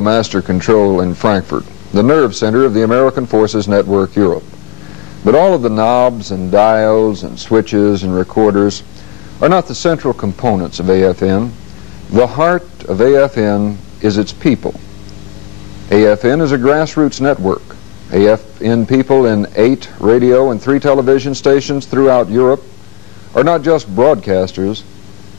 Master Control in Frankfurt, the nerve center of the American Forces Network Europe. But all of the knobs and dials and switches and recorders are not the central components of AFN. The heart of AFN is its people. AFN is a grassroots network. AFN people in 8 radio and 3 television stations throughout Europe are not just broadcasters,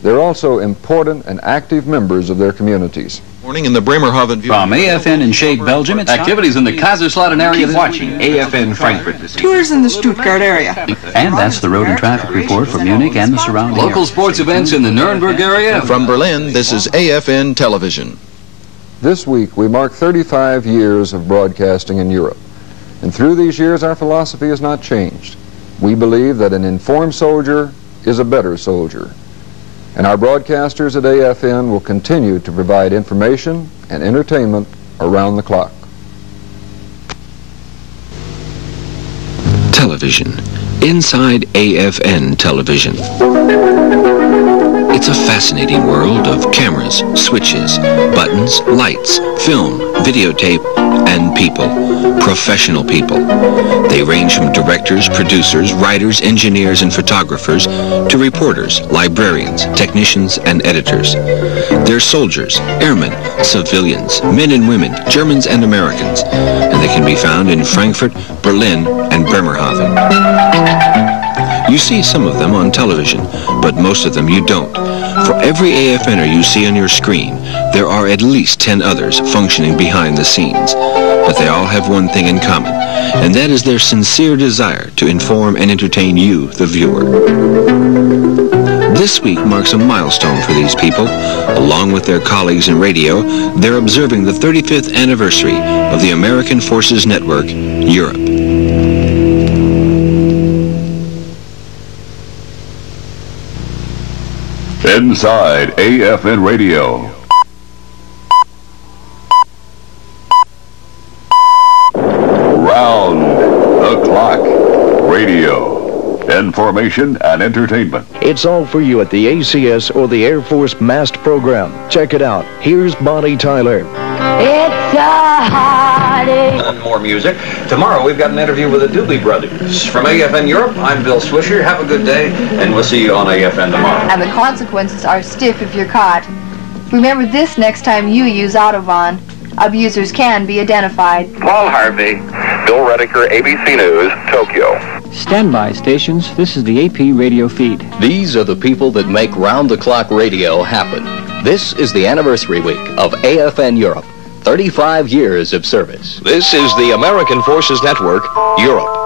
they're also important and active members of their communities. Morning in the Bremerhaven view. From AFN in Shade, Belgium, it's activities in the Kaiserslautern area. Keep watching AFN Frankfurt this evening. Tours in the Stuttgart area. And that's the road and traffic report for Munich and the surrounding Local area. sports events in the Nuremberg area. From Berlin, this is AFN Television. This week we mark 35 years of broadcasting in Europe. And through these years our philosophy has not changed. We believe that an informed soldier is a better soldier. And our broadcasters at AFN will continue to provide information and entertainment around the clock. Television. Inside AFN Television. It's a fascinating world of cameras, switches, buttons, lights, film, videotape, and people. Professional people. They range from directors, producers, writers, engineers, and photographers to reporters, librarians, technicians, and editors. They're soldiers, airmen, civilians, men and women, Germans and Americans, and they can be found in Frankfurt, Berlin, and Bremerhaven. You see some of them on television, but most of them you don't. For every AFNer you see on your screen, there are at least 10 others functioning behind the scenes. But they all have one thing in common, and that is their sincere desire to inform and entertain you, the viewer. This week marks a milestone for these people. Along with their colleagues in radio, they're observing the 35th anniversary of the American Forces Network, Europe. Inside AFN Radio. Round the clock radio. Information and entertainment. It's all for you at the ACS or the Air Force MAST program. Check it out. Here's Bonnie Tyler. It's a heartache. And more music. Tomorrow we've got an interview with the Doobie Brothers. From AFN Europe, I'm Bill Swisher. Have a good day, and we'll see you on AFN tomorrow. And the consequences are stiff if you're caught. Remember this next time you use Autobahn. Abusers can be identified. Paul Harvey, Bill Rediker, ABC News, Tokyo. Standby stations, this is the AP radio feed. These are the people that make round-the-clock radio happen. This is the anniversary week of AFN Europe. 35 years of service. This is the American Forces Network, Europe.